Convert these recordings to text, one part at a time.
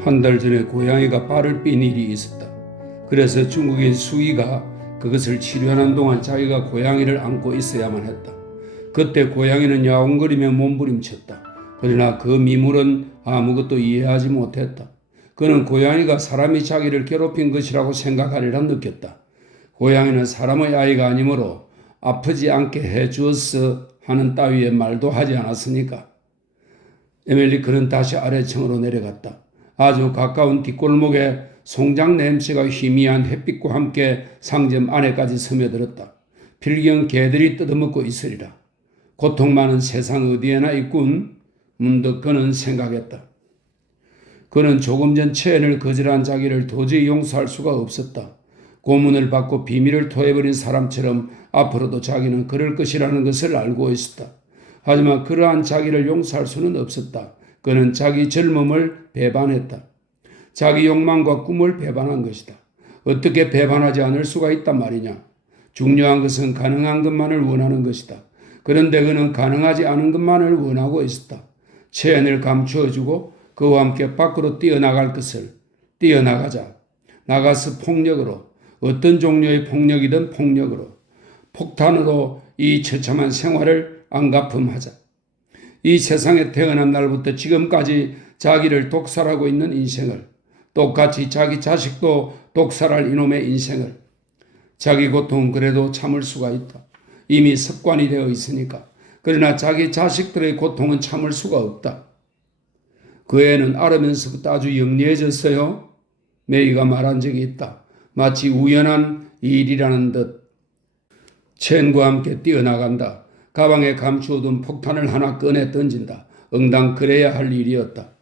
한 달 전에 고양이가 발을 삔 일이 있었다. 그래서 중국인 수의가 그것을 치료하는 동안 자기가 고양이를 안고 있어야만 했다. 그때 고양이는 야옹거리며 몸부림쳤다. 그러나 그 미물은 아무것도 이해하지 못했다. 그는 고양이가 사람이 자기를 괴롭힌 것이라고 생각하리라 느꼈다. 고양이는 사람의 아이가 아니므로 아프지 않게 해주었어 하는 따위의 말도 하지 않았으니까. 에밀리 그는 다시 아래층으로 내려갔다. 아주 가까운 뒷골목에 송장 냄새가 희미한 햇빛과 함께 상점 안에까지 스며들었다. 필경 개들이 뜯어먹고 있으리라. 고통 많은 세상 어디에나 있군. 문득 그는 생각했다. 그는 조금 전 체엔을 거절한 자기를 도저히 용서할 수가 없었다. 고문을 받고 비밀을 토해버린 사람처럼 앞으로도 자기는 그럴 것이라는 것을 알고 있었다. 하지만 그러한 자기를 용서할 수는 없었다. 그는 자기 젊음을 배반했다. 자기 욕망과 꿈을 배반한 것이다. 어떻게 배반하지 않을 수가 있단 말이냐. 중요한 것은 가능한 것만을 원하는 것이다. 그런데 그는 가능하지 않은 것만을 원하고 있었다. 체엔을 감추어주고 그와 함께 밖으로 뛰어나갈 것을 뛰어나가자. 나가서 폭력으로 어떤 종류의 폭력이든 폭력으로 폭탄으로 이 처참한 생활을 안갚음하자. 이 세상에 태어난 날부터 지금까지 자기를 독살하고 있는 인생을 똑같이 자기 자식도 독살할 이놈의 인생을 자기 고통은 그래도 참을 수가 있다. 이미 습관이 되어 있으니까. 그러나 자기 자식들의 고통은 참을 수가 없다. 그 애는 알으면서부터 아주 영리해졌어요. 메이가 말한 적이 있다. 마치 우연한 일이라는 듯 체엔과 함께 뛰어나간다. 가방에 감추어둔 폭탄을 하나 꺼내 던진다. 응당 그래야 할 일이었다.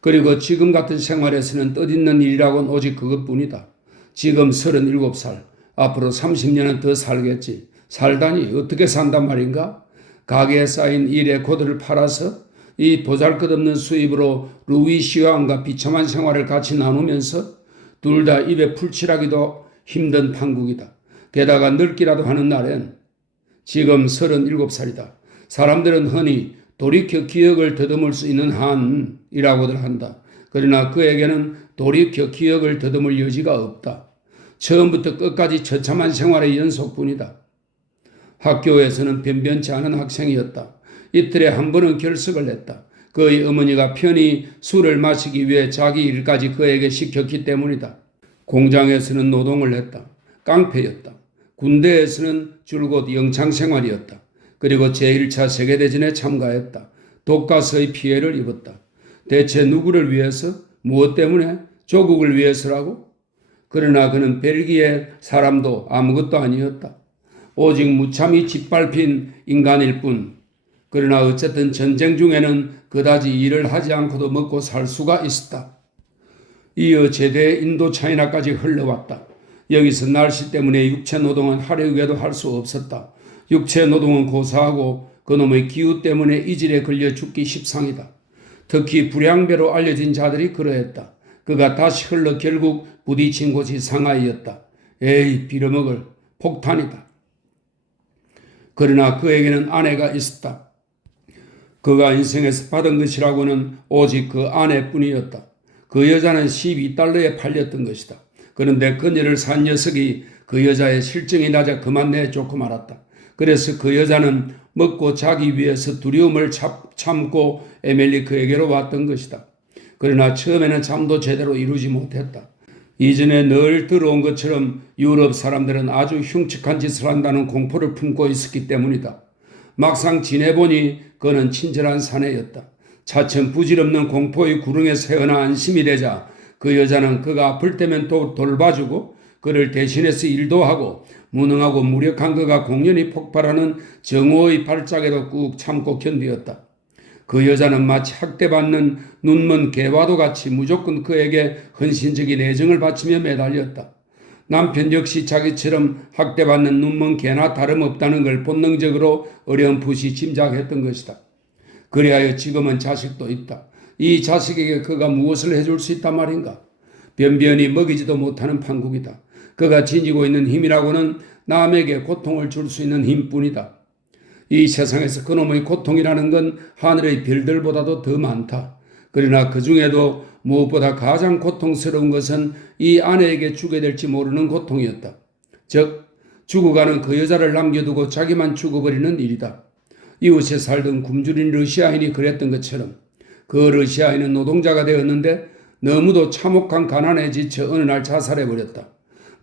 그리고 지금 같은 생활에서는 뜻있는 일이라고는 오직 그것뿐이다. 지금 37살, 앞으로 30년은 더 살겠지. 살다니 어떻게 산단 말인가? 가게에 쌓인 이 레코드를 팔아서 이 보잘것없는 수입으로 루이 시황과 비참한 생활을 같이 나누면서 둘 다 입에 풀칠하기도 힘든 판국이다. 게다가 늙기라도 하는 날엔 지금 37살이다. 사람들은 흔히 돌이켜 기억을 더듬을 수 있는 한이라고들 한다. 그러나 그에게는 돌이켜 기억을 더듬을 여지가 없다. 처음부터 끝까지 처참한 생활의 연속뿐이다. 학교에서는 변변치 않은 학생이었다. 이틀에 한 번은 결석을 했다. 그의 어머니가 편히 술을 마시기 위해 자기 일까지 그에게 시켰기 때문이다. 공장에서는 노동을 했다. 깡패였다. 군대에서는 줄곧 영창생활이었다. 그리고 제1차 세계대전에 참가했다. 독가스의 피해를 입었다. 대체 누구를 위해서? 무엇 때문에? 조국을 위해서라고? 그러나 그는 벨기에 사람도 아무것도 아니었다. 오직 무참히 짓밟힌 인간일 뿐. 그러나 어쨌든 전쟁 중에는 그다지 일을 하지 않고도 먹고 살 수가 있었다. 이어 제대 인도차이나까지 흘러왔다. 여기서 날씨 때문에 육체노동은 하려고도 할 수 없었다. 육체노동은 고사하고 그놈의 기후 때문에 이질에 걸려 죽기 십상이다. 특히 불량배로 알려진 자들이 그러했다. 그가 다시 흘러 결국 부딪힌 곳이 상하이였다. 에이, 빌어먹을 폭탄이다. 그러나 그에게는 아내가 있었다. 그가 인생에서 받은 것이라고는 오직 그 아내뿐이었다. 그 여자는 12달러에 팔렸던 것이다. 그런데 그녀를 산 녀석이 그 여자의 실정이 낮아 그만 내쫓고 말았다. 그래서 그 여자는 먹고 자기 위해서 두려움을 참고 에밀리 그에게로 왔던 것이다. 그러나 처음에는 잠도 제대로 이루지 못했다. 이전에 늘 들어온 것처럼 유럽 사람들은 아주 흉측한 짓을 한다는 공포를 품고 있었기 때문이다. 막상 지내보니 그는 친절한 사내였다. 차츰 부질없는 공포의 구렁에 새어나 안심이 되자 그 여자는 그가 아플 때면 또 돌봐주고 그를 대신해서 일도 하고 무능하고 무력한 그가 공연히 폭발하는 정오의 발작에도 꾹 참고 견디었다. 그 여자는 마치 학대받는 눈먼 개와도 같이 무조건 그에게 헌신적인 애정을 바치며 매달렸다. 남편 역시 자기처럼 학대받는 눈먼 개나 다름없다는 걸 본능적으로 어렴풋이 짐작했던 것이다. 그리하여 지금은 자식도 있다. 이 자식에게 그가 무엇을 해줄 수 있단 말인가? 변변히 먹이지도 못하는 판국이다. 그가 지니고 있는 힘이라고는 남에게 고통을 줄 수 있는 힘뿐이다. 이 세상에서 그놈의 고통이라는 건 하늘의 별들보다도 더 많다. 그러나 그 중에도 무엇보다 가장 고통스러운 것은 이 아내에게 주게 될지 모르는 고통이었다. 즉 죽어가는 그 여자를 남겨두고 자기만 죽어버리는 일이다. 이웃에 살던 굶주린 러시아인이 그랬던 것처럼 그 러시아인은 노동자가 되었는데 너무도 참혹한 가난에 지쳐 어느 날 자살해버렸다.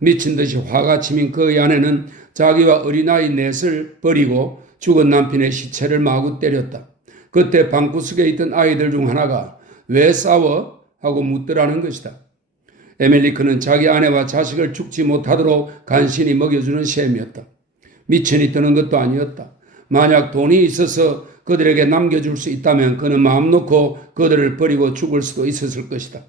미친 듯이 화가 치민 그의 아내는 자기와 어린아이 넷을 버리고 죽은 남편의 시체를 마구 때렸다. 그때 방구석에 있던 아이들 중 하나가 왜 싸워? 하고 묻더라는 것이다. 에멜리크는 자기 아내와 자식을 죽지 못하도록 간신히 먹여주는 셈이었다. 미천이 드는 것도 아니었다. 만약 돈이 있어서 그들에게 남겨줄 수 있다면 그는 마음 놓고 그들을 버리고 죽을 수도 있었을 것이다.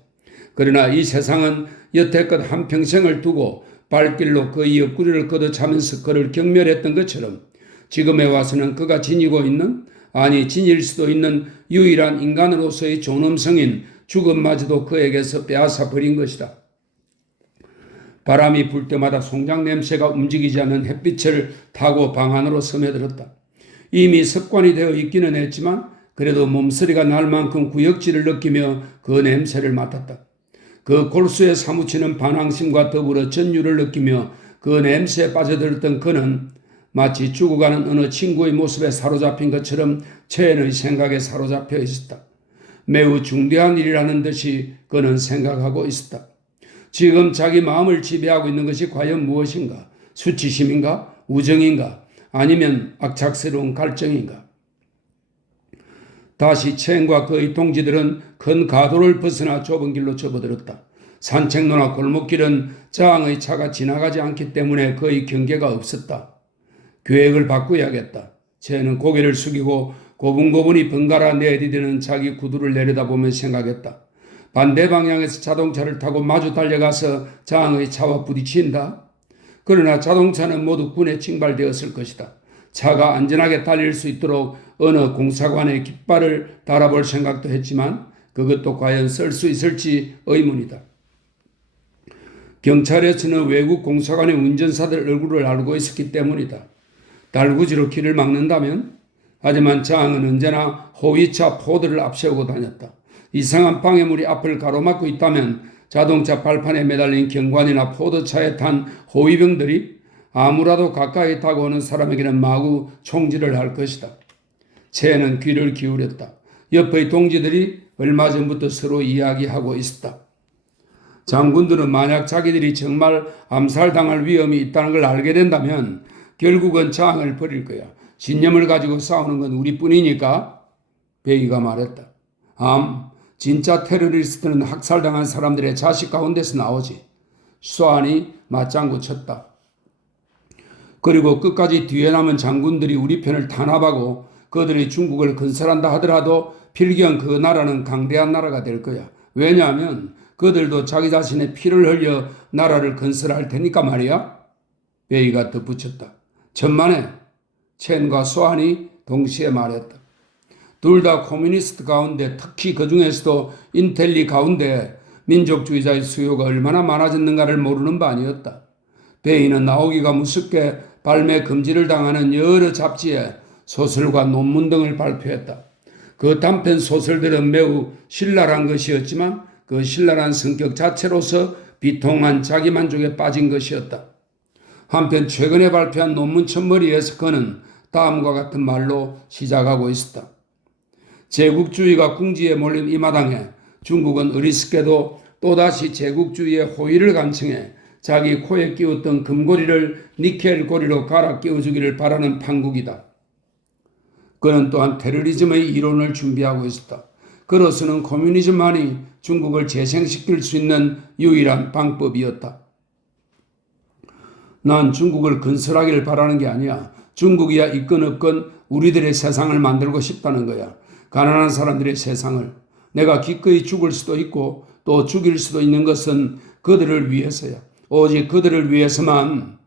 그러나 이 세상은 여태껏 한평생을 두고 발길로 그의 옆구리를 걷어차면서 그를 경멸했던 것처럼 지금에 와서는 그가 지니고 있는, 아니 지닐 수도 있는 유일한 인간으로서의 존엄성인 죽음마저도 그에게서 빼앗아 버린 것이다. 바람이 불 때마다 송장 냄새가 움직이지 않는 햇빛을 타고 방 안으로 스며들었다. 이미 습관이 되어 있기는 했지만 그래도 몸서리가 날 만큼 구역질을 느끼며 그 냄새를 맡았다. 그 골수에 사무치는 반항심과 더불어 전율을 느끼며 그 냄새에 빠져들었던 그는 마치 죽어가는 어느 친구의 모습에 사로잡힌 것처럼 최애의 생각에 사로잡혀 있었다. 매우 중대한 일이라는 듯이 그는 생각하고 있었다. 지금 자기 마음을 지배하고 있는 것이 과연 무엇인가? 수치심인가? 우정인가? 아니면 악착스러운 갈증인가? 다시 첸과 그의 동지들은 큰 가도를 벗어나 좁은 길로 접어들었다. 산책로나 골목길은 장의 차가 지나가지 않기 때문에 거의 경계가 없었다. 계획을 바꾸어야겠다. 첸은 고개를 숙이고 고분고분히 번갈아 내디디는 자기 구두를 내려다보며 생각했다. 반대 방향에서 자동차를 타고 마주 달려가서 장의 차와 부딪힌다. 그러나 자동차는 모두 군에 징발되었을 것이다. 차가 안전하게 달릴 수 있도록 어느 공사관의 깃발을 달아볼 생각도 했지만 그것도 과연 쓸 수 있을지 의문이다. 경찰에서는 외국 공사관의 운전사들 얼굴을 알고 있었기 때문이다. 달구지로 길을 막는다면? 하지만 장은 언제나 호위차 포드를 앞세우고 다녔다. 이상한 방해물이 앞을 가로막고 있다면 자동차 발판에 매달린 경관이나 포드차에 탄 호위병들이 아무라도 가까이 다가오는 사람에게는 마구 총질을 할 것이다. 첸은 귀를 기울였다. 옆의 동지들이 얼마 전부터 서로 이야기하고 있었다. 장군들은 만약 자기들이 정말 암살당할 위험이 있다는 걸 알게 된다면 결국은 장을 버릴 거야. 신념을 가지고 싸우는 건 우리뿐이니까. 베이가 말했다. 진짜 테러리스트는 학살당한 사람들의 자식 가운데서 나오지. 수안이 맞장구 쳤다. 그리고 끝까지 뒤에 남은 장군들이 우리 편을 탄압하고 그들이 중국을 건설한다 하더라도 필경 그 나라는 강대한 나라가 될 거야. 왜냐하면 그들도 자기 자신의 피를 흘려 나라를 건설할 테니까 말이야. 베이가 덧붙였다. 천만에. 첸과 수안이 동시에 말했다. 둘 다 코뮤니스트 가운데 특히 그 중에서도 인텔리 가운데 민족주의자의 수요가 얼마나 많아졌는가를 모르는 바 아니었다. 베이는 나오기가 무섭게 발매 금지를 당하는 여러 잡지에 소설과 논문 등을 발표했다. 그 단편 소설들은 매우 신랄한 것이었지만 그 신랄한 성격 자체로서 비통한 자기만족에 빠진 것이었다. 한편 최근에 발표한 논문 첫머리에서 그는 다음과 같은 말로 시작하고 있었다. 제국주의가 궁지에 몰린 이 마당에 중국은 어리석게도 또다시 제국주의의 호의를 간청해 자기 코에 끼웠던 금고리를 니켈 고리로 갈아 끼워주기를 바라는 판국이다. 그는 또한 테러리즘의 이론을 준비하고 있었다. 그로서는 커뮤니즘만이 중국을 재생시킬 수 있는 유일한 방법이었다. 난 중국을 건설하기를 바라는 게 아니야. 중국이야 있건 없건 우리들의 세상을 만들고 싶다는 거야. 가난한 사람들의 세상을. 내가 기꺼이 죽을 수도 있고 또 죽일 수도 있는 것은 그들을 위해서야. 오직 그들을 위해서만.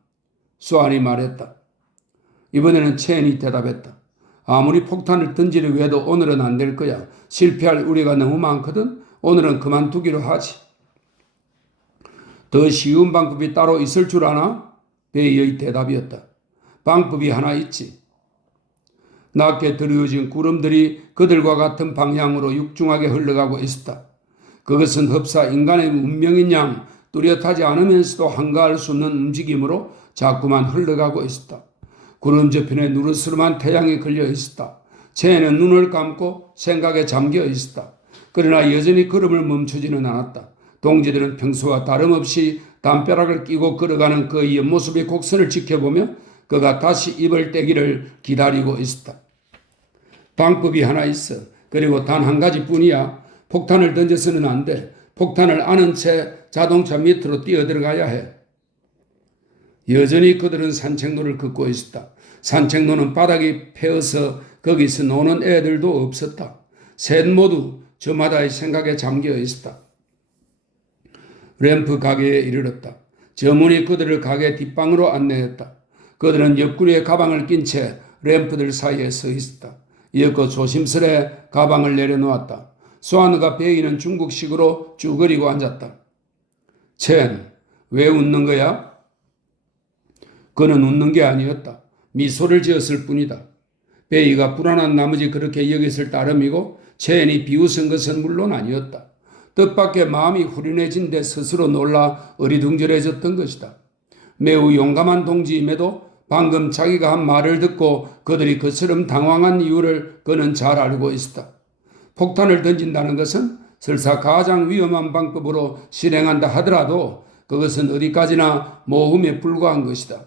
수안이 말했다. 이번에는 첸이 대답했다. 아무리 폭탄을 던지려 해도 오늘은 안 될 거야. 실패할 우리가 너무 많거든. 오늘은 그만두기로 하지. 더 쉬운 방법이 따로 있을 줄 아나? 베이의 대답이었다. 방법이 하나 있지. 낮게 드리워진 구름들이 그들과 같은 방향으로 육중하게 흘러가고 있었다. 그것은 흡사 인간의 운명인 양 뚜렷하지 않으면서도 한가할 수 없는 움직임으로 자꾸만 흘러가고 있었다. 구름 저편에 누르스름한 태양이 걸려 있었다. 채에는 눈을 감고 생각에 잠겨 있었다. 그러나 여전히 걸음을 멈추지는 않았다. 동지들은 평소와 다름없이 담벼락을 끼고 걸어가는 그의 옆모습의 곡선을 지켜보며 그가 다시 입을 떼기를 기다리고 있었다. 방법이 하나 있어. 그리고 단 한 가지뿐이야. 폭탄을 던져서는 안 돼. 폭탄을 아는 채 자동차 밑으로 뛰어들어가야 해. 여전히 그들은 산책로를 걷고 있었다. 산책로는 바닥이 패어서 거기서 노는 애들도 없었다. 셋 모두 저마다의 생각에 잠겨 있었다. 램프 가게에 이르렀다. 저 문이 그들을 가게 뒷방으로 안내했다. 그들은 옆구리에 가방을 낀 채 램프들 사이에 서 있었다. 이윽고 조심스레 가방을 내려놓았다. 수아느가 베이는 중국식으로 쭈그리고 앉았다. 첸, 왜 웃는 거야? 그는 웃는 게 아니었다. 미소를 지었을 뿐이다. 베이가 불안한 나머지 그렇게 여겼을 따름이고 첸이 비웃은 것은 물론 아니었다. 뜻밖의 마음이 후련해진 데 스스로 놀라 어리둥절해졌던 것이다. 매우 용감한 동지임에도 방금 자기가 한 말을 듣고 그들이 그처럼 당황한 이유를 그는 잘 알고 있었다. 폭탄을 던진다는 것은 설사 가장 위험한 방법으로 실행한다 하더라도 그것은 어디까지나 모험에 불과한 것이다.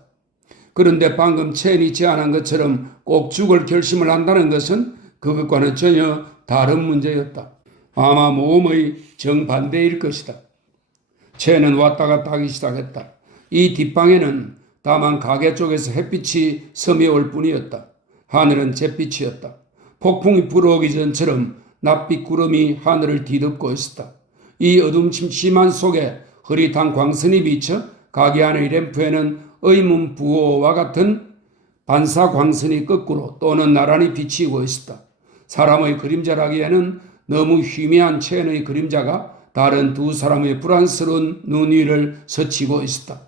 그런데 방금 첸이 제안한 것처럼 꼭 죽을 결심을 한다는 것은 그것과는 전혀 다른 문제였다. 아마 모험의 정반대일 것이다. 첸은 왔다 갔다 하기 시작했다. 이 뒷방에는 다만 가게 쪽에서 햇빛이 스며올 뿐이었다. 하늘은 잿빛이었다. 폭풍이 불어오기 전처럼 낯빛 구름이 하늘을 뒤덮고 있었다. 이 어둠침침한 속에 흐릿한 광선이 비쳐 가게 안의 램프에는 의문 부호와 같은 반사 광선이 거꾸로 또는 나란히 비치고 있었다. 사람의 그림자라기에는 너무 희미한 첸의 그림자가 다른 두 사람의 불안스러운 눈 위를 스치고 있었다.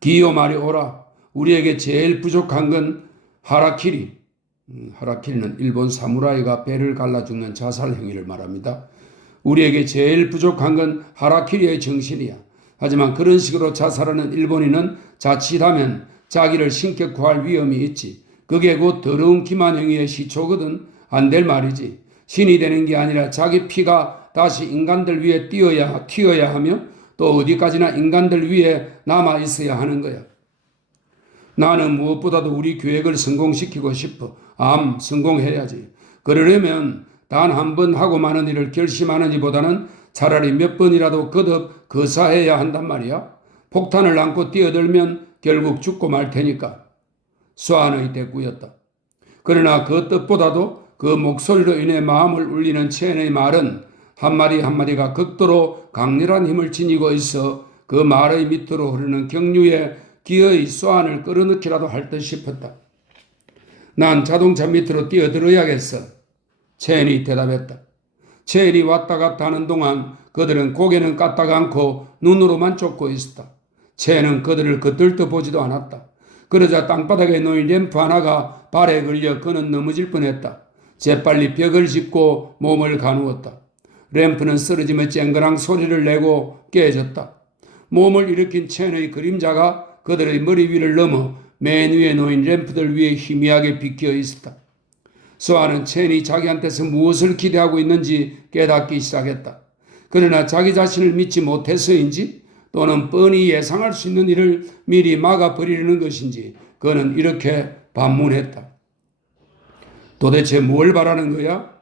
기요 말이 오라. 우리에게 제일 부족한 건 하라키리. 하라키리는 일본 사무라이가 배를 갈라 죽는 자살 행위를 말합니다. 우리에게 제일 부족한 건 하라키리의 정신이야. 하지만 그런 식으로 자살하는 일본인은 자칫하면 자기를 신격화할 위험이 있지. 그게 곧 더러운 기만 행위의 시초거든. 안 될 말이지. 신이 되는 게 아니라 자기 피가 다시 인간들 위에 튀어야 하며 또 어디까지나 인간들 위에 남아 있어야 하는 거야. 나는 무엇보다도 우리 계획을 성공시키고 싶어. 성공해야지. 그러려면 단 한 번 하고 마는 일을 결심하는지보다는 차라리 몇 번이라도 거듭 거사해야 한단 말이야. 폭탄을 안고 뛰어들면 결국 죽고 말 테니까. 수안의 대꾸였다. 그러나 그 뜻보다도 그 목소리로 인해 마음을 울리는 첸의 말은 한마디 한마디가 극도로 강렬한 힘을 지니고 있어 그 말의 밑으로 흐르는 경류에 기어이 수안을 끌어넣기라도 할 듯 싶었다. 난 자동차 밑으로 뛰어들어야겠어. 첸이 대답했다. 첸이 왔다 갔다 하는 동안 그들은 고개는 까딱 않고 눈으로만 쫓고 있었다. 첸은 그들을 겉들떠 보지도 않았다. 그러자 땅바닥에 놓인 램프 하나가 발에 걸려 그는 넘어질 뻔했다. 재빨리 벽을 짚고 몸을 가누었다. 램프는 쓰러지며 쨍그랑 소리를 내고 깨졌다. 몸을 일으킨 첸의 그림자가 그들의 머리 위를 넘어 맨 위에 놓인 램프들 위에 희미하게 비켜 있었다. 수아는 첸이 자기한테서 무엇을 기대하고 있는지 깨닫기 시작했다. 그러나 자기 자신을 믿지 못해서인지 또는 뻔히 예상할 수 있는 일을 미리 막아버리려는 것인지 그는 이렇게 반문했다. 도대체 뭘 바라는 거야?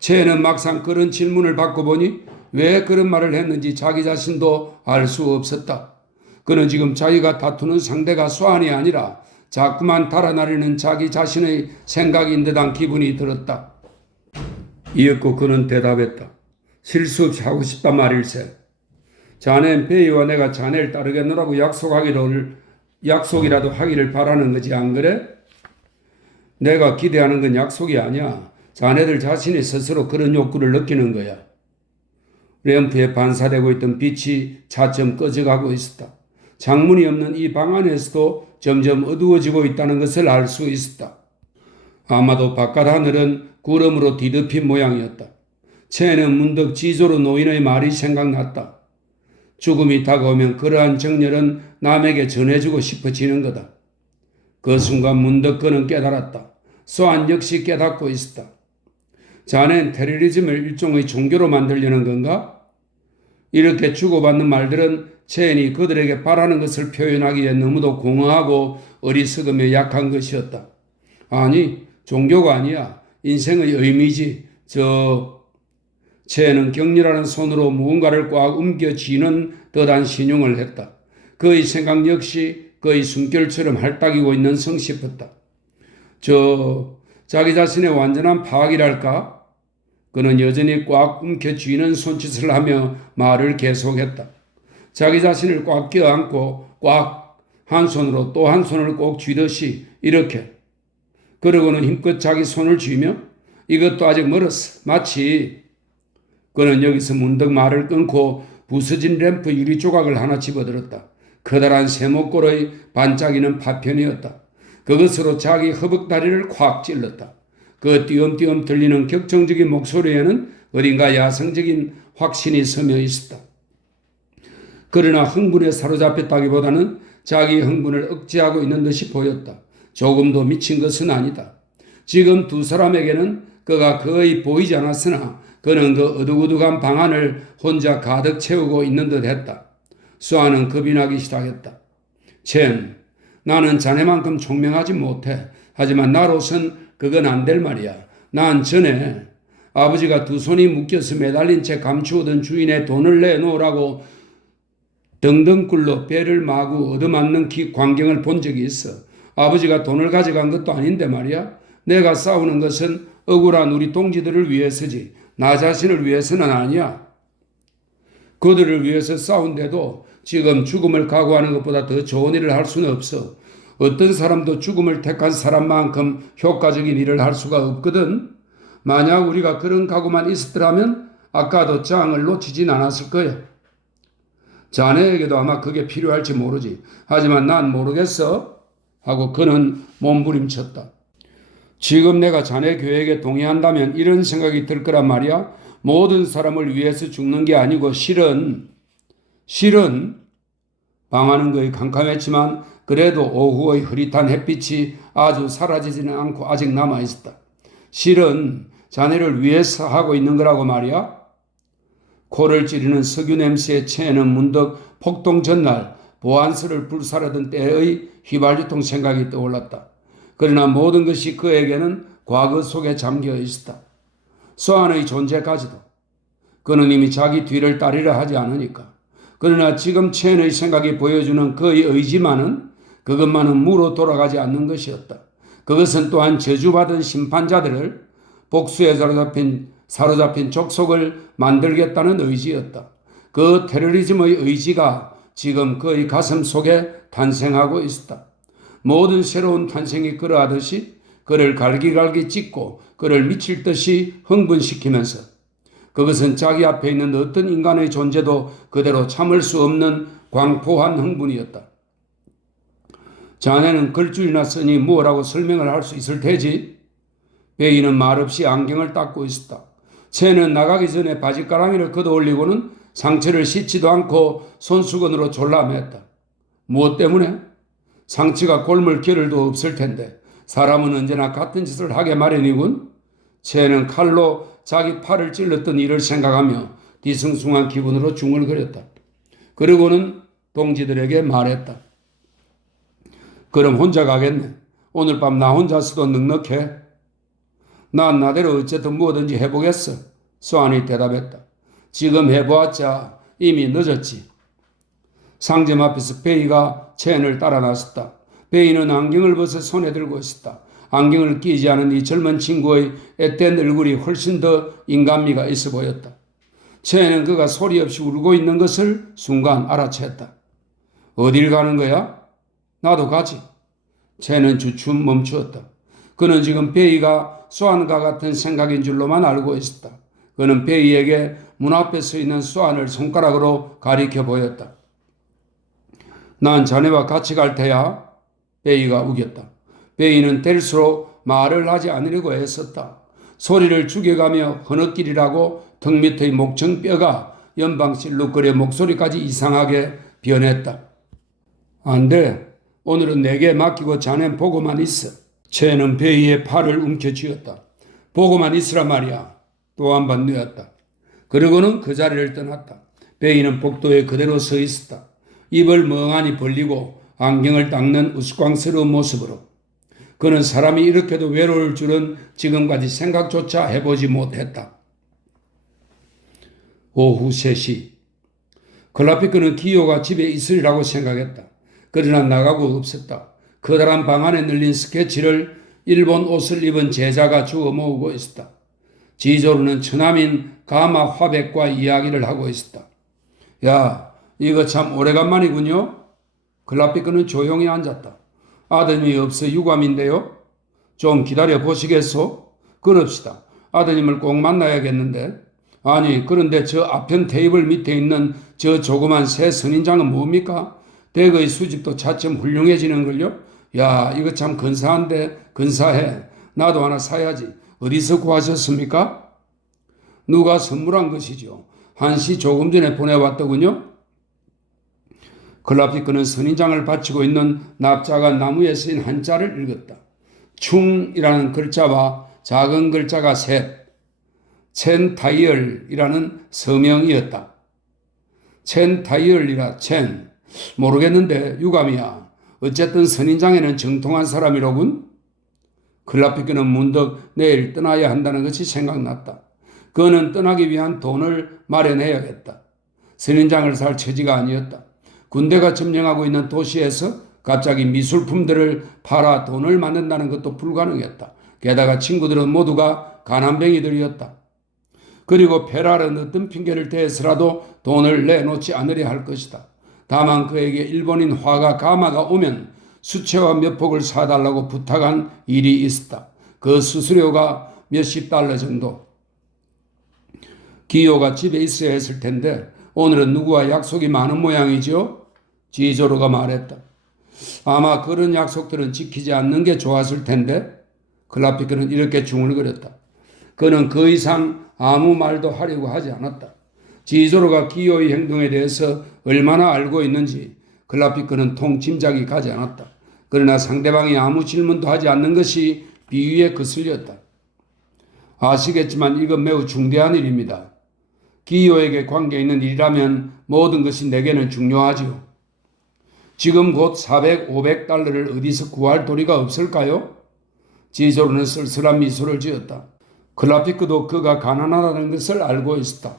첸은 막상 그런 질문을 받고 보니 왜 그런 말을 했는지 자기 자신도 알 수 없었다. 그는 지금 자기가 다투는 상대가 수안이 아니라 자꾸만 달아나려는 자기 자신의 생각인 듯한 기분이 들었다. 이윽고 그는 대답했다. 실수 없이 하고 싶단 말일세. 자넨 베이와 내가 자네를 따르겠노라고 약속이라도 하기를 바라는 거지 안 그래? 내가 기대하는 건 약속이 아니야. 자네들 자신이 스스로 그런 욕구를 느끼는 거야. 램프에 반사되고 있던 빛이 차츰 꺼져가고 있었다. 창문이 없는 이 방 안에서도 점점 어두워지고 있다는 것을 알 수 있었다. 아마도 바깥 하늘은 구름으로 뒤덮인 모양이었다. 채는 문득 지조로 노인의 말이 생각났다. 죽음이 다가오면 그러한 정열은 남에게 전해주고 싶어지는 거다. 그 순간 문득 그는 깨달았다. 소안 역시 깨닫고 있었다. 자넨 테러리즘을 일종의 종교로 만들려는 건가? 이렇게 주고받는 말들은 채연이 그들에게 바라는 것을 표현하기에 너무도 공허하고 어리석으며 약한 것이었다. 아니, 종교가 아니야. 인생의 의미지. 채연은 격렬한 손으로 무언가를 꽉 움켜쥐는 듯한 신용을 했다. 그의 생각 역시 그의 숨결처럼 할딱이고 있는 성 싶었다. 자기 자신의 완전한 파악이랄까? 그는 여전히 꽉 움켜쥐는 손짓을 하며 말을 계속했다. 자기 자신을 꽉 껴안고 꽉 한 손으로 또 한 손을 꼭 쥐듯이 이렇게. 그러고는 힘껏 자기 손을 쥐며 이것도 아직 멀었어. 마치 그는 여기서 문득 말을 끊고 부서진 램프 유리 조각을 하나 집어들었다. 커다란 세모꼴의 반짝이는 파편이었다. 그것으로 자기 허벅다리를 콱 찔렀다. 그 띄엄띄엄 들리는 격정적인 목소리에는 어딘가 야성적인 확신이 서며 있었다. 그러나 흥분에 사로잡혔다기보다는 자기 흥분을 억제하고 있는 듯이 보였다. 조금도 미친 것은 아니다. 지금 두 사람에게는 그가 거의 보이지 않았으나 그는 그 어둑어둑한 방안을 혼자 가득 채우고 있는 듯 했다. 수아는 겁이 나기 시작했다. 첸, 나는 자네만큼 총명하지 못해. 하지만 나로선 그건 안 될 말이야. 난 전에 아버지가 두 손이 묶여서 매달린 채 감추어둔 주인의 돈을 내놓으라고 등등굴로 배를 마구 얻어맞는 광경을 본 적이 있어. 아버지가 돈을 가져간 것도 아닌데 말이야. 내가 싸우는 것은 억울한 우리 동지들을 위해서지 나 자신을 위해서는 아니야. 그들을 위해서 싸운데도 지금 죽음을 각오하는 것보다 더 좋은 일을 할 수는 없어. 어떤 사람도 죽음을 택한 사람만큼 효과적인 일을 할 수가 없거든. 만약 우리가 그런 각오만 있었더라면 아까도 장을 놓치진 않았을 거야. 자네에게도 아마 그게 필요할지 모르지. 하지만 난 모르겠어. 하고 그는 몸부림쳤다. 지금 내가 자네 계획에 동의한다면 이런 생각이 들 거란 말이야. 모든 사람을 위해서 죽는 게 아니고 실은 방하는 거에 캄캄했지만 그래도 오후의 흐릿한 햇빛이 아주 사라지지는 않고 아직 남아있었다. 실은 자네를 위해서 하고 있는 거라고 말이야. 코를 찌르는 석유 냄새에 채는 문득 폭동 전날 보안서를 불사르던 때의 휘발유통 생각이 떠올랐다. 그러나 모든 것이 그에게는 과거 속에 잠겨 있었다. 소안의 존재까지도. 그는 이미 자기 뒤를 따르려 하지 않으니까. 그러나 지금 첸의 생각이 보여주는 그의 의지만은 그것만은 무로 돌아가지 않는 것이었다. 그것은 또한 저주받은 심판자들을 복수에 사로잡힌 족속을 만들겠다는 의지였다. 그 테러리즘의 의지가 지금 그의 가슴 속에 탄생하고 있었다. 모든 새로운 탄생이 그러하듯이 그를 갈기갈기 찢고 그를 미칠 듯이 흥분시키면서 그것은 자기 앞에 있는 어떤 인간의 존재도 그대로 참을 수 없는 광포한 흥분이었다. 자네는 글줄이나 쓰니 무엇라고 설명을 할 수 있을 테지? 베이는 말없이 안경을 닦고 있었다. 채는 나가기 전에 바지가랑이를 걷어올리고는 상처를 씻지도 않고 손수건으로 졸라맸다. 무엇 때문에? 상처가 곪을 겨를도 없을 텐데 사람은 언제나 같은 짓을 하게 마련이군. 채는 칼로 자기 팔을 찔렀던 일을 생각하며 뒤숭숭한 기분으로 중얼거렸다. 그리고는 동지들에게 말했다. 그럼 혼자 가겠네. 오늘 밤 나 혼자서도 넉넉해. 난 나대로 어쨌든 뭐든지 해보겠어. 소안이 대답했다. 지금 해보았자 이미 늦었지. 상점 앞에서 베이가 첸을 따라 나섰다. 베이는 안경을 벗어 손에 들고 있었다. 안경을 끼지 않은 이 젊은 친구의 앳된 얼굴이 훨씬 더 인간미가 있어 보였다. 첸은 그가 소리 없이 울고 있는 것을 순간 알아챘다. 어딜 가는 거야? 나도 가지. 첸은 주춤 멈추었다. 그는 지금 베이가 수안과 같은 생각인 줄로만 알고 있었다. 그는 베이에게 문 앞에 서 있는 수안을 손가락으로 가리켜 보였다. 난 자네와 같이 갈 테야. 베이가 우겼다. 베이는 될수록 말을 하지 않으려고 애썼다. 소리를 죽여가며 흐느끼리라고 턱 밑의 목청뼈가 연방실룩거려 목소리까지 이상하게 변했다. 안 돼. 오늘은 내게 맡기고 자넨 보고만 있어. 채는 베이의 팔을 움켜쥐었다. 보고만 있으란 말이야. 또 한 번 누웠다. 그러고는 그 자리를 떠났다. 베이는 복도에 그대로 서 있었다. 입을 멍하니 벌리고 안경을 닦는 우스꽝스러운 모습으로. 그는 사람이 이렇게도 외로울 줄은 지금까지 생각조차 해보지 못했다. 오후 3시. 클라피크는 기요가 집에 있으리라고 생각했다. 그러나 나가고 없었다. 커다란 방 안에 늘린 스케치를 일본 옷을 입은 제자가 주워 모으고 있었다. 지조루는 처남인 가마 화백과 이야기를 하고 있었다. 야, 이거 참 오래간만이군요. 클라피크는 조용히 앉았다. 아드님이 없어 유감인데요. 좀 기다려 보시겠소? 그럽시다. 아드님을 꼭 만나야겠는데. 아니, 그런데 저 아편 테이블 밑에 있는 저 조그만 새 선인장은 뭡니까? 댁의 수집도 차츰 훌륭해지는걸요? 야, 이거 참 근사한데, 근사해. 나도 하나 사야지. 어디서 구하셨습니까? 누가 선물한 것이죠. 1시 조금 전에 보내왔더군요. 클라피크는 선인장을 바치고 있는 납작한 나무에 쓰인 한자를 읽었다. 충이라는 글자와 작은 글자가 셋, 첸타이얼이라는 서명이었다. 첸타이얼이라 첸. 모르겠는데 유감이야. 어쨌든 선인장에는 정통한 사람이로군. 클라피크는 문득 내일 떠나야 한다는 것이 생각났다. 그는 떠나기 위한 돈을 마련해야겠다. 선인장을 살 처지가 아니었다. 군대가 점령하고 있는 도시에서 갑자기 미술품들을 팔아 돈을 만든다는 것도 불가능했다. 게다가 친구들은 모두가 가난뱅이들이었다. 그리고 페라는 어떤 핑계를 대해서라도 돈을 내놓지 않으려 할 것이다. 다만 그에게 일본인 화가 가마가 오면 수채화 몇 폭을 사달라고 부탁한 일이 있었다. 그 수수료가 몇십 달러 정도. 기요가 집에 있어야 했을 텐데 오늘은 누구와 약속이 많은 모양이죠? 지조로가 말했다. 아마 그런 약속들은 지키지 않는 게 좋았을 텐데. 클라피크는 이렇게 중얼거렸다. 그는 그 이상 아무 말도 하려고 하지 않았다. 지조로가 기요의 행동에 대해서 얼마나 알고 있는지 클라피크는 통 짐작이 가지 않았다. 그러나 상대방이 아무 질문도 하지 않는 것이 비위에 거슬렸다. 아시겠지만 이건 매우 중대한 일입니다. 기요에게 관계 있는 일이라면 모든 것이 내게는 중요하지요. 지금 곧 400, 500달러를 어디서 구할 도리가 없을까요? 지조로는 쓸쓸한 미소를 지었다. 클라피크도 그가 가난하다는 것을 알고 있었다.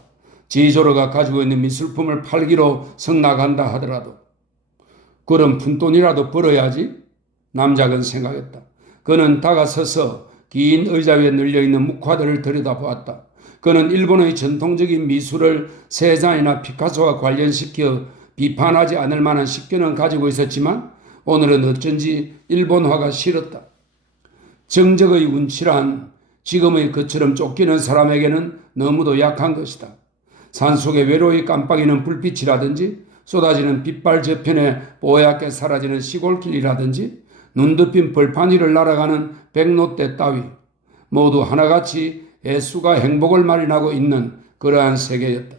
지조로가 가지고 있는 미술품을 팔기로 성낙한다 하더라도 그럼 푼돈이라도 벌어야지. 남작은 생각했다. 그는 다가서서 긴 의자 위에 널려있는 묵화들을 들여다보았다. 그는 일본의 전통적인 미술을 세잔이나 피카소와 관련시켜 비판하지 않을 만한 식견은 가지고 있었지만 오늘은 어쩐지 일본화가 싫었다. 정적의 운치란 지금의 그처럼 쫓기는 사람에게는 너무도 약한 것이다. 산속에 외로이 깜빡이는 불빛이라든지 쏟아지는 빛발 저편에 뽀얗게 사라지는 시골길이라든지 눈 덮인 벌판 위를 날아가는 백로대 따위 모두 하나같이 애수가 행복을 마련하고 있는 그러한 세계였다.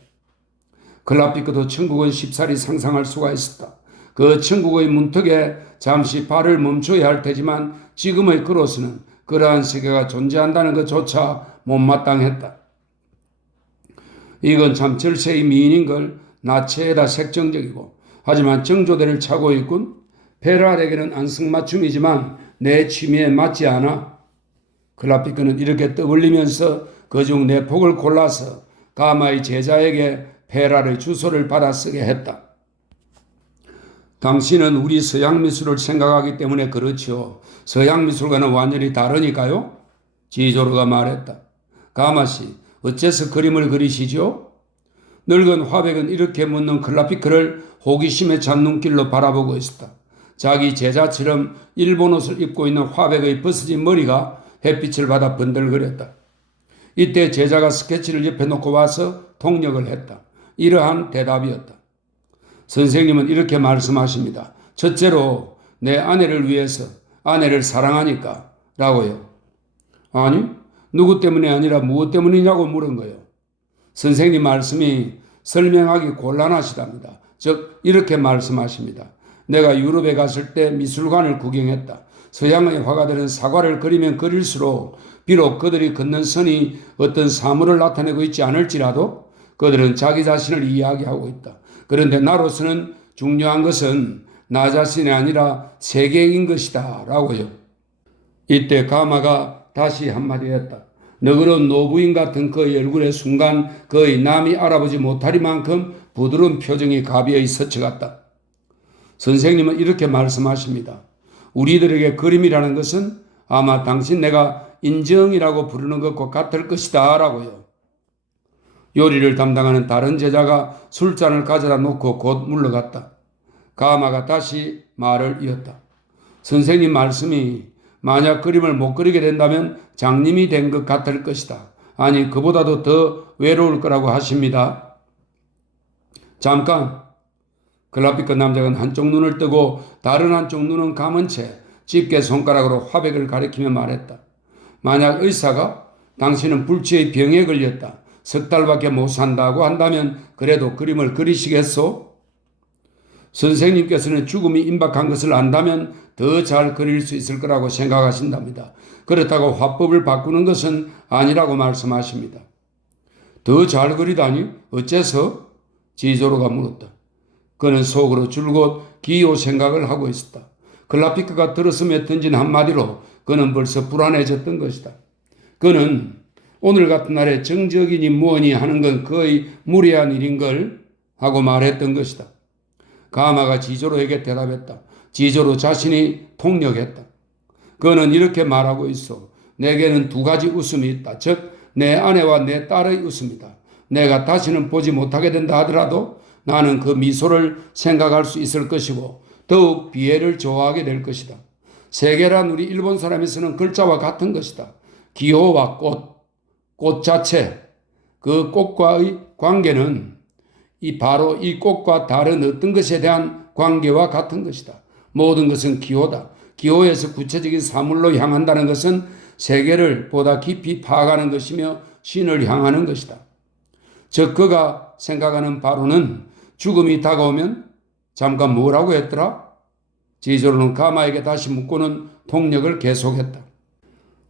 클라피크도 천국은 쉽사리 상상할 수가 있었다. 그 천국의 문턱에 잠시 발을 멈춰야 할 테지만 지금의 그로서는 그러한 세계가 존재한다는 것조차 못마땅했다. 이건 참 절세의 미인인걸. 나체에다 색정적이고 하지만 정조대를 차고 있군. 페랄에게는 안성맞춤이지만 내 취미에 맞지 않아. 클라피크는 이렇게 떠벌리면서 그중 4폭을 골라서 가마의 제자에게 페랄의 주소를 받아 쓰게 했다. 당신은 우리 서양 미술을 생각하기 때문에 그렇지요. 서양 미술과는 완전히 다르니까요. 지조로가 말했다. 가마씨, 어째서 그림을 그리시죠? 늙은 화백은 이렇게 묻는 클라피크를 호기심에 찬 눈길로 바라보고 있었다. 자기 제자처럼 일본 옷을 입고 있는 화백의 벗어진 머리가 햇빛을 받아 번들거렸다. 이때 제자가 스케치를 옆에 놓고 와서 통역을 했다. 이러한 대답이었다. 선생님은 이렇게 말씀하십니다. 첫째로 내 아내를 위해서, 아내를 사랑하니까 라고요. 아니, 누구 때문이 아니라 무엇 때문이냐고 물은 거예요. 선생님 말씀이 설명하기 곤란하시답니다. 즉 이렇게 말씀하십니다. 내가 유럽에 갔을 때 미술관을 구경했다. 서양의 화가들은 사과를 그리면 그릴수록 비록 그들이 걷는 선이 어떤 사물을 나타내고 있지 않을지라도 그들은 자기 자신을 이야기하고 있다. 그런데 나로서는 중요한 것은 나 자신이 아니라 세계인 것이다 라고요. 이때 가마가 다시 한마디 했다. 너그러운 노부인 같은 그의 얼굴에 순간 그의 남이 알아보지 못하리만큼 부드러운 표정이 가비의 스쳐갔다. 선생님은 이렇게 말씀하십니다. 우리들에게 그림이라는 것은 아마 당신 내가 인정이라고 부르는 것과 같을 것이다 라고요. 요리를 담당하는 다른 제자가 술잔을 가져다 놓고 곧 물러갔다. 가마가 다시 말을 이었다. 선생님 말씀이 만약 그림을 못 그리게 된다면 장님이 된 것 같을 것이다. 아니 그보다도 더 외로울 거라고 하십니다. 잠깐. 글라피크 남자는 한쪽 눈을 뜨고 다른 한쪽 눈은 감은 채 집게 손가락으로 화백을 가리키며 말했다. 만약 의사가 당신은 불치의 병에 걸렸다. 석 달밖에 못 산다고 한다면 그래도 그림을 그리시겠소? 선생님께서는 죽음이 임박한 것을 안다면 더 잘 그릴 수 있을 거라고 생각하신답니다. 그렇다고 화법을 바꾸는 것은 아니라고 말씀하십니다. 더 잘 그리다니? 어째서? 지조로가 물었다. 그는 속으로 줄곧 기호 생각을 하고 있었다. 글라피크가 들었음에 던진 한마디로 그는 벌써 불안해졌던 것이다. 그는 오늘 같은 날에 정적이니 무언이 하는 건 거의 무례한 일인걸 하고 말했던 것이다. 가마가 지조로에게 대답했다. 지조로 자신이 통역했다. 그는 이렇게 말하고 있어. 내게는 두 가지 웃음이 있다. 즉 내 아내와 내 딸의 웃음이다. 내가 다시는 보지 못하게 된다 하더라도 나는 그 미소를 생각할 수 있을 것이고 더욱 비애를 좋아하게 될 것이다. 세계란 우리 일본 사람이 쓰는 글자와 같은 것이다. 기호와 꽃 자체, 그 꽃과의 관계는 바로 이 꽃과 다른 어떤 것에 대한 관계와 같은 것이다. 모든 것은 기호다. 기호에서 구체적인 사물로 향한다는 것은 세계를 보다 깊이 파악하는 것이며 신을 향하는 것이다. 즉 그가 생각하는 바로는 죽음이 다가오면 잠깐 뭐라고 했더라? 지조로는 가마에게 다시 묻고는 통역을 계속했다.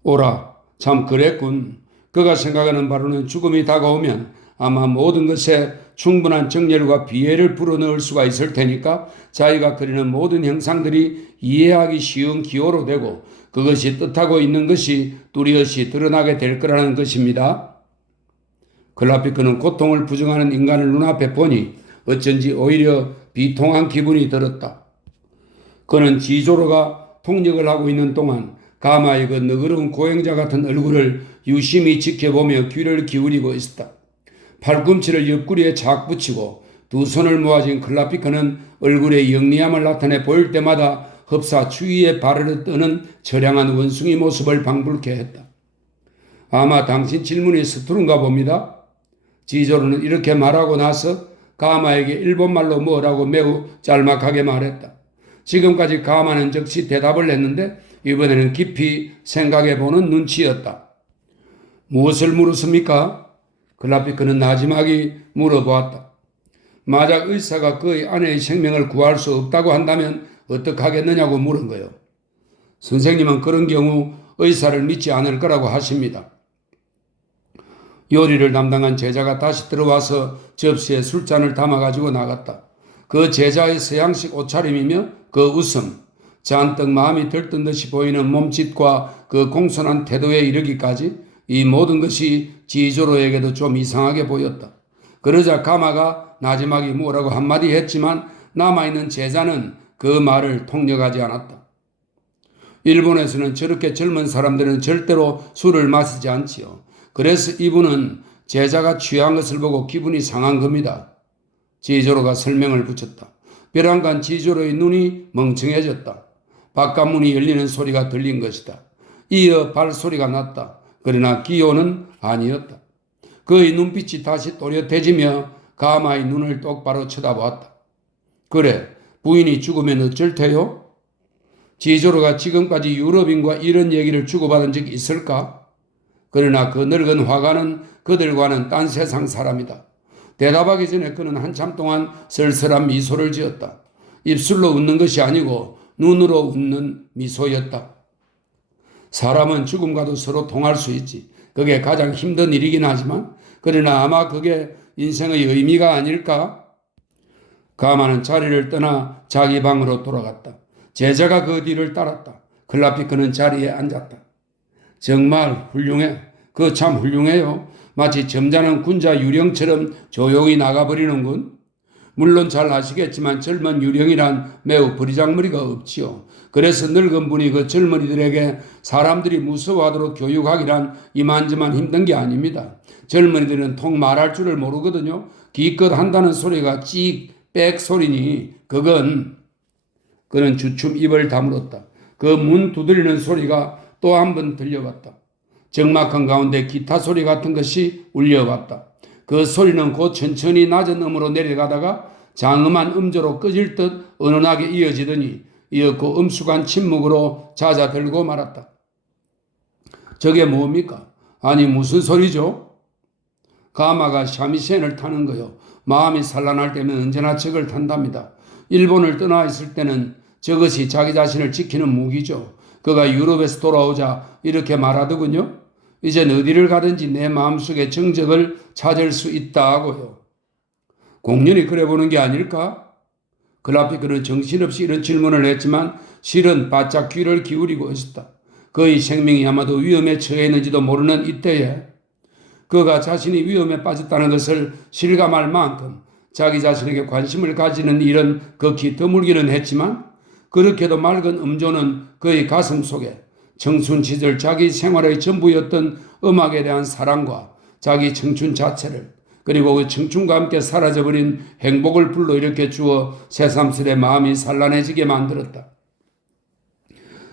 오라, 참 그랬군. 그가 생각하는 바로는 죽음이 다가오면 아마 모든 것에 충분한 정열과 비애를 불어넣을 수가 있을 테니까 자기가 그리는 모든 형상들이 이해하기 쉬운 기호로 되고 그것이 뜻하고 있는 것이 뚜렷이 드러나게 될 거라는 것입니다. 글라피크는 고통을 부정하는 인간을 눈앞에 보니 어쩐지 오히려 비통한 기분이 들었다. 그는 지조로가 통역을 하고 있는 동안 가마의 그 너그러운 고행자 같은 얼굴을 유심히 지켜보며 귀를 기울이고 있었다. 팔꿈치를 옆구리에 착 붙이고 두 손을 모아진 글라피크는 얼굴의 영리함을 나타내 보일 때마다 흡사 추위에 바르르 뜨는 처량한 원숭이 모습을 방불케 했다. 아마 당신 질문이 서투른가 봅니다. 지조로는 이렇게 말하고 나서 가마에게 일본말로 뭐라고 매우 짤막하게 말했다. 지금까지 가마는 즉시 대답을 했는데 이번에는 깊이 생각해보는 눈치였다. 무엇을 물었습니까? 글라피크는 나지막이 물어보았다. 만약 의사가 그의 아내의 생명을 구할 수 없다고 한다면 어떡하겠느냐고 물은 거요. 선생님은 그런 경우 의사를 믿지 않을 거라고 하십니다. 요리를 담당한 제자가 다시 들어와서 접시에 술잔을 담아가지고 나갔다. 그 제자의 서양식 옷차림이며 그 웃음, 잔뜩 마음이 들뜬 듯이 보이는 몸짓과 그 공손한 태도에 이르기까지 이 모든 것이 지조로에게도 좀 이상하게 보였다. 그러자 가마가 나지막이 뭐라고 한마디 했지만 남아있는 제자는 그 말을 통역하지 않았다. 일본에서는 저렇게 젊은 사람들은 절대로 술을 마시지 않지요. 그래서 이분은 제자가 취한 것을 보고 기분이 상한 겁니다. 지조로가 설명을 붙였다. 벼랑간 지조로의 눈이 멍청해졌다. 바깥문이 열리는 소리가 들린 것이다. 이어 발소리가 났다. 그러나 기호는 아니었다. 그의 눈빛이 다시 또렷해지며 가마의 눈을 똑바로 쳐다보았다. 그래, 부인이 죽으면 어쩔 테요? 지조로가 지금까지 유럽인과 이런 얘기를 주고받은 적이 있을까? 그러나 그 늙은 화가는 그들과는 딴 세상 사람이다. 대답하기 전에 그는 한참 동안 쓸쓸한 미소를 지었다. 입술로 웃는 것이 아니고 눈으로 웃는 미소였다. 사람은 죽음과도 서로 통할 수 있지. 그게 가장 힘든 일이긴 하지만 그러나 아마 그게 인생의 의미가 아닐까? 가마는 자리를 떠나 자기 방으로 돌아갔다. 제자가 그 뒤를 따랐다. 클라피크는 자리에 앉았다. 정말 훌륭해. 그거 참 훌륭해요. 마치 점잖은 군자 유령처럼 조용히 나가버리는군. 물론 잘 아시겠지만 젊은 유령이란 매우 버리장머리가 없지요. 그래서 늙은 분이 그 젊은이들에게 사람들이 무서워하도록 교육하기란 이만저만 힘든 게 아닙니다. 젊은이들은 통 말할 줄을 모르거든요. 기껏 한다는 소리가 찍, 빽 소리니 그는 주춤 입을 다물었다. 그 문 두드리는 소리가 또 한 번 들려왔다. 적막한 가운데 기타 소리 같은 것이 울려왔다. 그 소리는 곧 천천히 낮은 음으로 내려가다가 장음한 음조로 꺼질 듯 은은하게 이어지더니 이었고 엄숙한 침묵으로 잦아들고 말았다. 저게 뭡니까? 아니 무슨 소리죠? 가마가 샤미센을 타는 거요. 마음이 산란할 때면 언제나 적을 탄답니다. 일본을 떠나 있을 때는 저것이 자기 자신을 지키는 무기죠. 그가 유럽에서 돌아오자 이렇게 말하더군요. 이젠 어디를 가든지 내 마음속에 정적을 찾을 수 있다고요. 공연히 그래 보는 게 아닐까? 클라피크는 정신없이 이런 질문을 했지만 실은 바짝 귀를 기울이고 있었다. 그의 생명이 아마도 위험에 처했는지도 모르는 이때에 그가 자신이 위험에 빠졌다는 것을 실감할 만큼 자기 자신에게 관심을 가지는 일은 극히 드물기는 했지만 그렇게도 맑은 음조는 그의 가슴 속에 청춘 시절 자기 생활의 전부였던 음악에 대한 사랑과 자기 청춘 자체를 그리고 그 청춘과 함께 사라져버린 행복을 불러일으켜 주어 새삼스레 마음이 산란해지게 만들었다.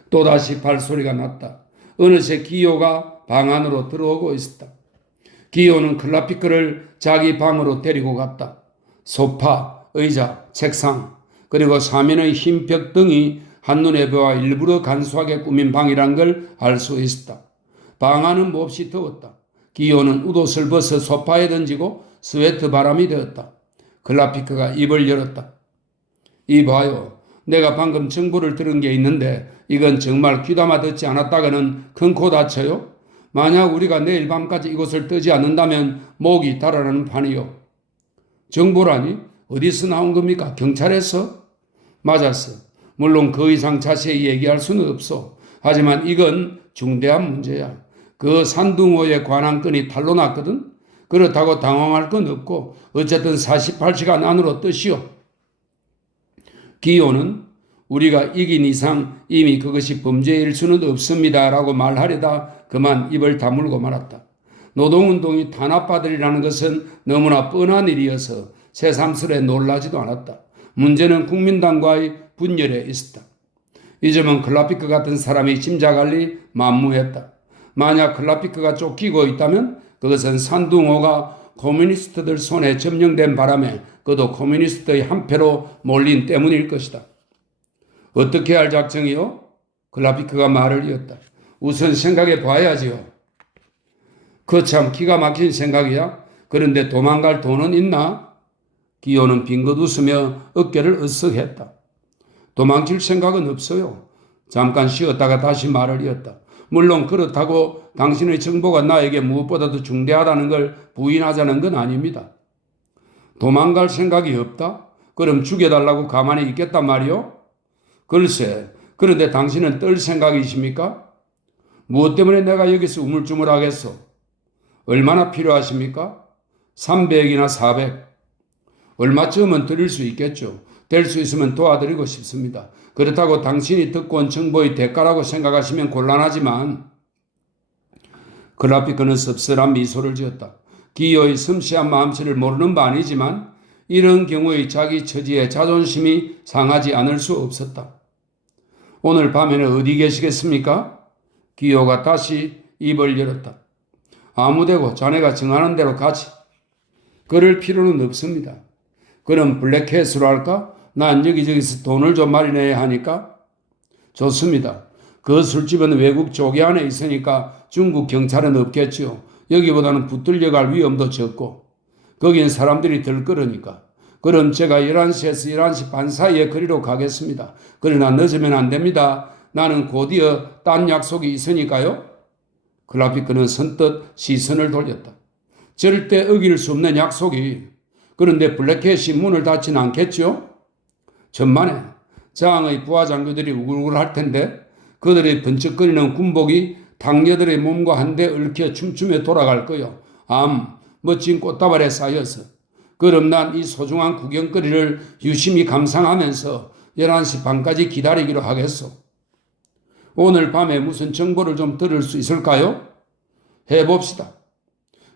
또다시 발소리가 났다. 어느새 기요가 방 안으로 들어오고 있었다. 기요는 클라피크를 자기 방으로 데리고 갔다. 소파, 의자, 책상, 그리고 사면의 흰 벽 등이 한눈에 보아 일부러 간소하게 꾸민 방이란 걸 알 수 있었다. 방 안은 몹시 더웠다. 기요는 웃옷을 벗어 소파에 던지고 스웨트 바람이 되었다. 클라피크가 입을 열었다. 이봐요. 내가 방금 정보를 들은 게 있는데 이건 정말 귀담아 듣지 않았다가는 큰 코 다쳐요? 만약 우리가 내일 밤까지 이곳을 뜨지 않는다면 목이 달아나는 판이요. 정보라니? 어디서 나온 겁니까? 경찰에서? 맞았어. 물론 그 이상 자세히 얘기할 수는 없어. 하지만 이건 중대한 문제야. 그 산둥어의 관할권이 탄로 났거든? 그렇다고 당황할 건 없고 어쨌든 48시간 안으로 뜨시오. 기요는 우리가 이긴 이상 이미 그것이 범죄일 수는 없습니다 라고 말하려다 그만 입을 다물고 말았다. 노동운동이 탄압받으리라는 것은 너무나 뻔한 일이어서 새삼스레 놀라지도 않았다. 문제는 국민당과의 분열에 있었다. 이 점은 클라피크 같은 사람이 짐작할 리 만무했다. 만약 클라피크가 쫓기고 있다면 그것은 산둥호가 커뮤니스트들 손에 점령된 바람에 그도 커뮤니스트의 한패로 몰린 때문일 것이다. 어떻게 할 작정이요? 클라피크가 말을 이었다. 우선 생각해 봐야지요. 그 참 기가 막힌 생각이야. 그런데 도망갈 돈은 있나? 기요는 빙긋 웃으며 어깨를 으쓱했다. 도망칠 생각은 없어요. 잠깐 쉬었다가 다시 말을 이었다. 물론 그렇다고 당신의 정보가 나에게 무엇보다도 중대하다는 걸 부인하자는 건 아닙니다. 도망갈 생각이 없다? 그럼 죽여달라고 가만히 있겠단 말이요? 글쎄, 그런데 당신은 떨 생각이십니까? 무엇 때문에 내가 여기서 우물쭈물하겠소? 얼마나 필요하십니까? 300이나 400. 얼마쯤은 드릴 수 있겠죠. 될 수 있으면 도와드리고 싶습니다. 그렇다고 당신이 듣고 온 정보의 대가라고 생각하시면 곤란하지만 클라피크는 씁쓸한 미소를 지었다. 기요의 섬세한 마음씨를 모르는 바 아니지만 이런 경우의 자기 처지에 자존심이 상하지 않을 수 없었다. 오늘 밤에는 어디 계시겠습니까? 기요가 다시 입을 열었다. 아무데고 자네가 정하는 대로 가지. 그럴 필요는 없습니다. 그럼 블랙캣으로 할까? 난 여기저기서 돈을 좀 마련해야 하니까. 좋습니다. 그 술집은 외국 조계 안에 있으니까 중국 경찰은 없겠지요. 여기보다는 붙들려 갈 위험도 적고 거긴 사람들이 덜 끌으니까. 그럼 제가 11시에서 11시 반 사이에 거리로 가겠습니다. 그러나 늦으면 안 됩니다. 나는 곧이어 딴 약속이 있으니까요. 클라피크는 선뜻 시선을 돌렸다. 절대 어길 수 없는 약속이. 그런데 블랙캣이 문을 닫지는 않겠죠? 천만에 장의 부하장교들이 우글우글할 텐데 그들의 번쩍거리는 군복이 당녀들의 몸과 한데 얽혀 춤추며 돌아갈 거요. 멋진 꽃다발에 쌓여서. 그럼 난 이 소중한 구경거리를 유심히 감상하면서 11시 반까지 기다리기로 하겠소. 오늘 밤에 무슨 정보를 좀 들을 수 있을까요? 해봅시다.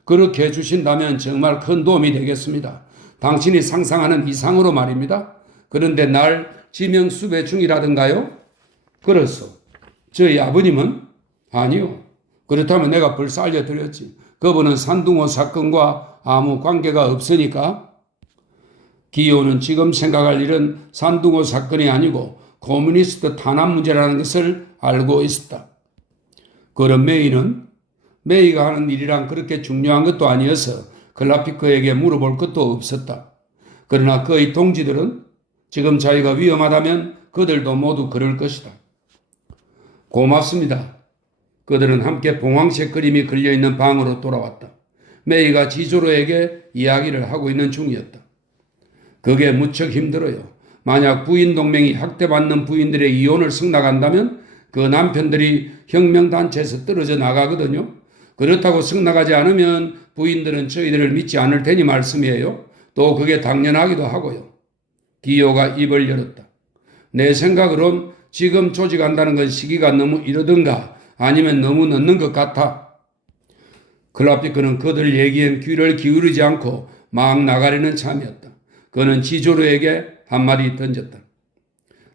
그렇게 해주신다면 정말 큰 도움이 되겠습니다. 당신이 상상하는 이상으로 말입니다. 그런데 날 지명수배 중이라던가요? 그렇소. 저희 아버님은? 아니요. 그렇다면 내가 벌써 알려드렸지. 그분은 산둥호 사건과 아무 관계가 없으니까. 기호는 지금 생각할 일은 산둥호 사건이 아니고 커뮤니스트 탄압 문제라는 것을 알고 있었다. 그럼 메이가 하는 일이란 그렇게 중요한 것도 아니어서 클라피크에게 물어볼 것도 없었다. 그러나 그의 동지들은 지금 자기가 위험하다면 그들도 모두 그럴 것이다. 고맙습니다. 그들은 함께 봉황색 그림이 걸려있는 방으로 돌아왔다. 메이가 지조로에게 이야기를 하고 있는 중이었다. 그게 무척 힘들어요. 만약 부인 동맹이 학대받는 부인들의 이혼을 승낙한다면 그 남편들이 혁명단체에서 떨어져 나가거든요. 그렇다고 승낙하지 않으면 부인들은 저희들을 믿지 않을 테니 말씀이에요. 또 그게 당연하기도 하고요. 기호가 입을 열었다. 내 생각으론 지금 조직한다는 건 시기가 너무 이르든가 아니면 너무 늦는 것 같아. 클라피크는 그들 얘기엔 귀를 기울이지 않고 막 나가려는 참이었다. 그는 지조로에게 한마디 던졌다.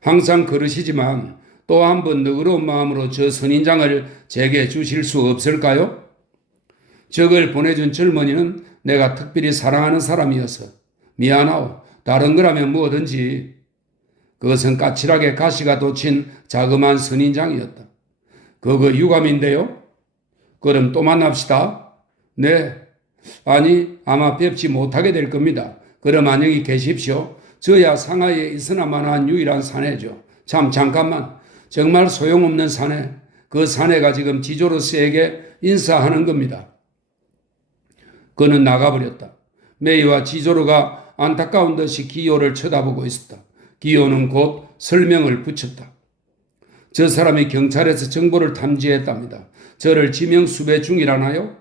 항상 그러시지만 또 한 번 너그러운 마음으로 저 선인장을 제게 주실 수 없을까요? 저걸 보내준 젊은이는 내가 특별히 사랑하는 사람이어서 미안하오. 다른 거라면 뭐든지. 그것은 까칠하게 가시가 돋친 자그마한 선인장이었다. 그거 유감인데요? 그럼 또 만납시다. 네. 아니 아마 뵙지 못하게 될 겁니다. 그럼 안녕히 계십시오. 저야 상하이에 있으나마나한 유일한 사내죠. 참 잠깐만. 정말 소용없는 사내. 그 사내가 지금 지조로스에게 인사하는 겁니다. 그는 나가버렸다. 메이와 지조로가 안타까운 듯이 기호를 쳐다보고 있었다. 기호는 곧 설명을 붙였다. 저 사람이 경찰에서 정보를 탐지했답니다. 저를 지명수배 중이라나요?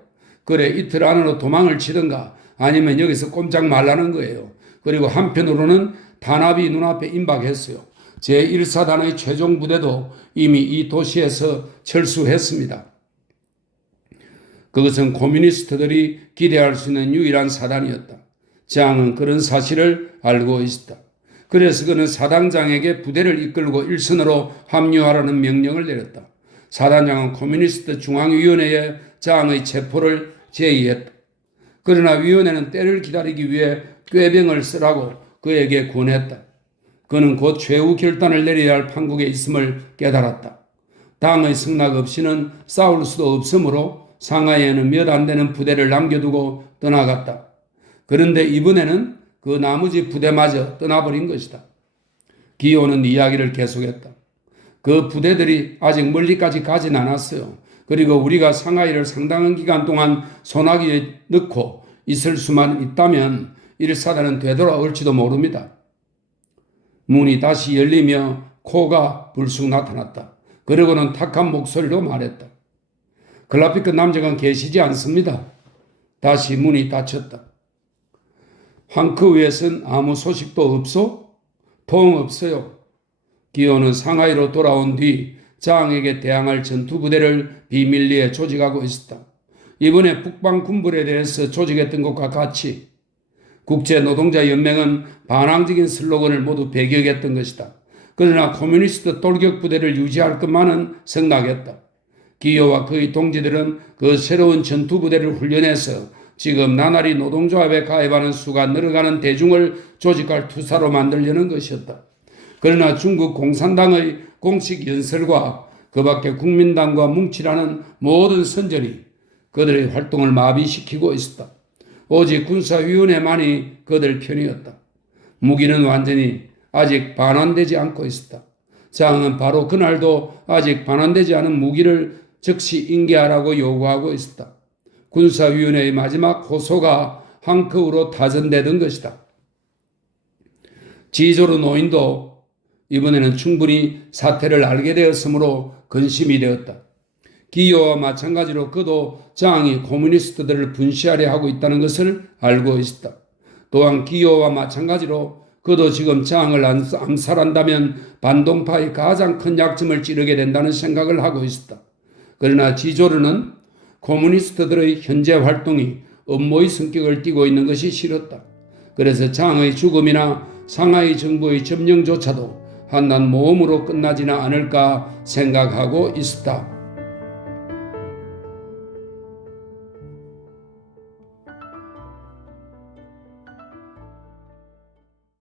그래 이틀 안으로 도망을 치든가 아니면 여기서 꼼짝 말라는 거예요. 그리고 한편으로는 단합이 눈앞에 임박했어요. 제1사단의 최종 부대도 이미 이 도시에서 철수했습니다. 그것은 코뮤니스트들이 기대할 수 있는 유일한 사단이었다. 장은 그런 사실을 알고 있었다. 그래서 그는 사단장에게 부대를 이끌고 일선으로 합류하라는 명령을 내렸다. 사단장은 코뮤니스트 중앙위원회에 장의 체포를 제의했다. 그러나 위원회는 때를 기다리기 위해 꾀병을 쓰라고 그에게 권했다. 그는 곧 최후 결단을 내려야 할 판국에 있음을 깨달았다. 당의 승낙 없이는 싸울 수도 없으므로 상하이에는 몇 안 되는 부대를 남겨두고 떠나갔다. 그런데 이번에는 그 나머지 부대마저 떠나버린 것이다. 기호는 이야기를 계속했다. 그 부대들이 아직 멀리까지 가진 않았어요. 그리고 우리가 상하이를 상당한 기간 동안 소나기에 넣고 있을 수만 있다면 1사단은 되돌아올지도 모릅니다. 문이 다시 열리며 코가 불쑥 나타났다. 그러고는 탁한 목소리로 말했다. 클라피크 남자가 계시지 않습니다. 다시 문이 닫혔다. 항크 위에선 아무 소식도 없소? 통 없어요. 기호는 상하이로 돌아온 뒤 장에게 대항할 전투부대를 비밀리에 조직하고 있었다. 이번에 북방군부에 대해서 조직했던 것과 같이 국제노동자연맹은 반항적인 슬로건을 모두 배격했던 것이다. 그러나 커뮤니스트 돌격부대를 유지할 것만은 생각했다. 기호와 그의 동지들은 그 새로운 전투부대를 훈련해서 지금 나날이 노동조합에 가입하는 수가 늘어가는 대중을 조직할 투사로 만들려는 것이었다. 그러나 중국 공산당의 공식 연설과 그 밖에 국민당과 뭉치라는 모든 선전이 그들의 활동을 마비시키고 있었다. 오직 군사위원회만이 그들 편이었다. 무기는 완전히 아직 반환되지 않고 있었다. 장은 바로 그날도 아직 반환되지 않은 무기를 즉시 인계하라고 요구하고 있었다. 군사위원회의 마지막 호소가 한꺼으로 타전되던 것이다. 지조르 노인도 이번에는 충분히 사태를 알게 되었으므로 근심이 되었다. 기요와 마찬가지로 그도 장이 코뮤니스트들을 분시하려 하고 있다는 것을 알고 있었다. 또한 기요와 마찬가지로 그도 지금 장을 암살한다면 반동파의 가장 큰 약점을 찌르게 된다는 생각을 하고 있었다. 그러나 지조르는 코뮤니스트들의 현재 활동이 음모의 성격을 띠고 있는 것이 싫었다. 그래서 장의 죽음이나 상하이 정부의 점령조차도 한낱 모험으로 끝나지는 않을까 생각하고 있었다.